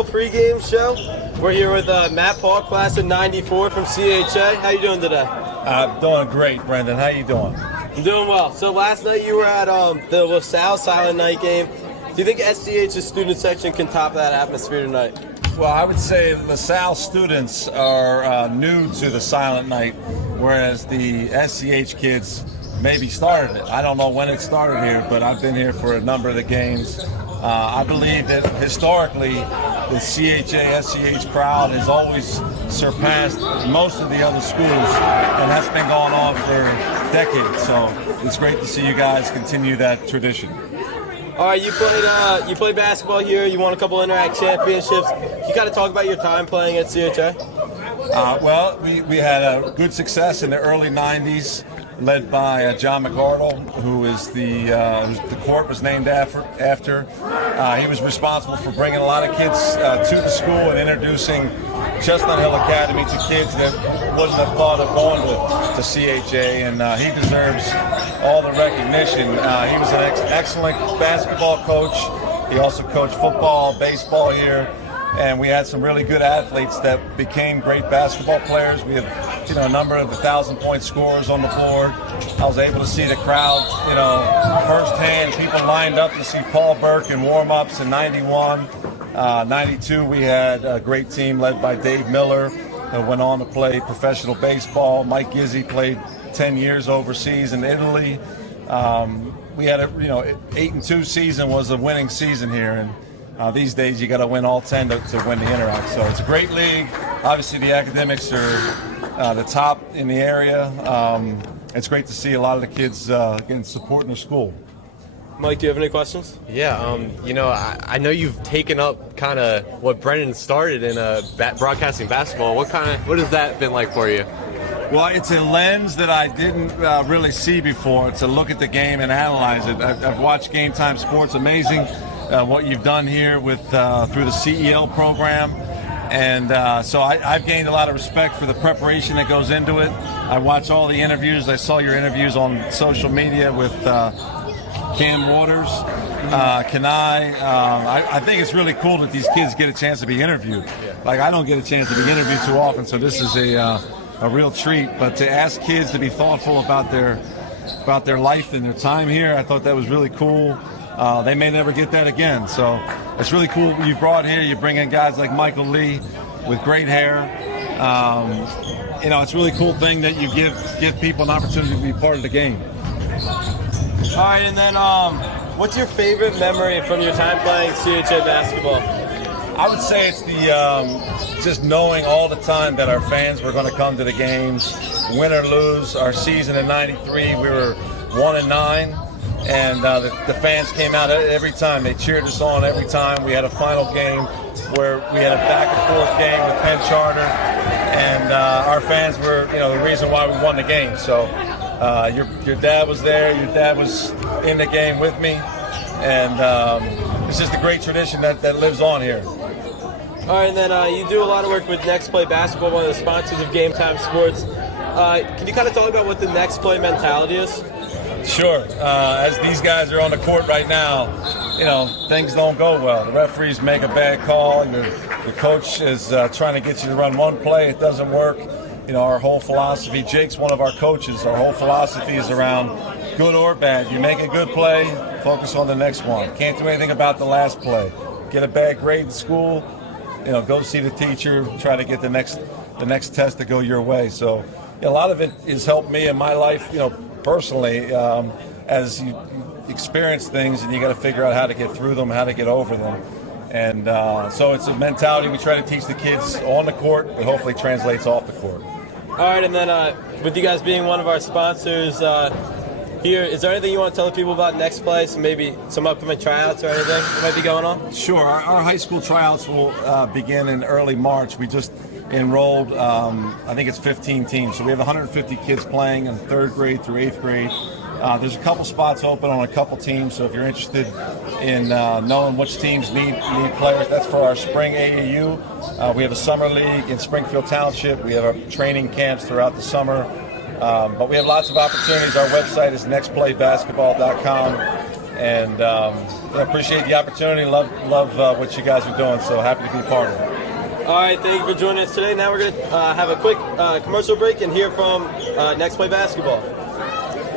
NFL pregame show. We're here with Matt Paul, class of '94 from CHA. How you doing today? I'm doing great, Brendan. How you doing? I'm doing well. So last night you were at the LaSalle Silent Night game. Do you think SCH's student section can top that atmosphere tonight? Well, I would say LaSalle students are new to the Silent Night, whereas the SCH kids maybe started it. I don't know when it started here, but I've been here for a number of the games. I believe that historically the CHA-SCH crowd has always surpassed most of the other schools, and that's been going on for decades. So it's great to see you guys continue that tradition. All right, you played basketball here. You won a couple Interact championships. Can you kind of talk about your time playing at CHA? Well, we had a good success in the early 90s, led by John McArdle, who is the court was named after. He was responsible for bringing a lot of kids to the school and introducing Chestnut Hill Academy to kids that wouldn't have thought of going to CHA, and he deserves all the recognition. He was an excellent basketball coach. He also coached football, baseball here. And we had some really good athletes that became great basketball players. We had, a number of 1,000-point scorers on the board. I was able to see the crowd, firsthand. People lined up to see Paul Burke in warm-ups in '91. '92, we had a great team led by Dave Miller, who went on to play professional baseball. Mike Gizzi played 10 years overseas in Italy. We had 8-2 season was a winning season here, and these days you got to win all 10 to win the Interact. So it's a great league. Obviously the academics are the top in the area. It's great to see a lot of the kids getting support in their school. Mike, do you have any questions? Yeah, I know you've taken up kind of what Brendan started in broadcasting basketball. What has that been like for you? Well, it's a lens that I didn't really see before, to look at the game and analyze it. I've watched Game Time Sports. Amazing what you've done here with through the CEL program. And so I've gained a lot of respect for the preparation that goes into it. I watch all the interviews. I saw your interviews on social media with Cam Waters, Kenai. I think it's really cool that these kids get a chance to be interviewed. Like, I don't get a chance to be interviewed too often, so this is a real treat. But to ask kids to be thoughtful about their life and their time here, I thought that was really cool. They may never get that again, so it's really cool you brought here. You bring in guys like Michael Lee with great hair. It's a really cool thing that you give people an opportunity to be part of the game. All right, and then what's your favorite memory from your time playing CHA basketball? I would say it's the just knowing all the time that our fans were going to come to the games, win or lose. Our season in '93, we were 1-9. And the fans came out every time. They cheered us on every time. We had a final game where we had a back-and-forth game with Penn Charter, and our fans were, the reason why we won the game. So your dad was there. Your dad was in the game with me, and it's just a great tradition that lives on here. All right, and then you do a lot of work with Next Play Basketball, one of the sponsors of Game Time Sports. Can you kind of talk about what the Next Play mentality is? Sure. As these guys are on the court right now, things don't go well. The referees make a bad call. Your coach is trying to get you to run one play. It doesn't work. Our whole philosophy, Jake's one of our coaches, our whole philosophy is around good or bad. You make a good play, focus on the next one. Can't do anything about the last play. Get a bad grade in school, go see the teacher, try to get the next test to go your way. So a lot of it has helped me in my life, personally, as you experience things and you got to figure out how to get through them, how to get over them. And so it's a mentality we try to teach the kids on the court, but hopefully translates off the court. All right, and then with you guys being one of our sponsors here, is there anything you want to tell people about Next Play? So maybe some upcoming tryouts or anything that might be going on? Sure. Our high school tryouts will begin in early March. We just enrolled, I think it's 15 teams. So we have 150 kids playing in 3rd grade through 8th grade. There's a couple spots open on a couple teams, so if you're interested in knowing which teams need players, that's for our spring AAU. We have a summer league in Springfield Township. We have our training camps throughout the summer. But we have lots of opportunities. Our website is nextplaybasketball.com. and I appreciate the opportunity. Love what you guys are doing. So happy to be part of it. All right, thank you for joining us today. Now we're going to have a quick commercial break and hear from Next Play Basketball.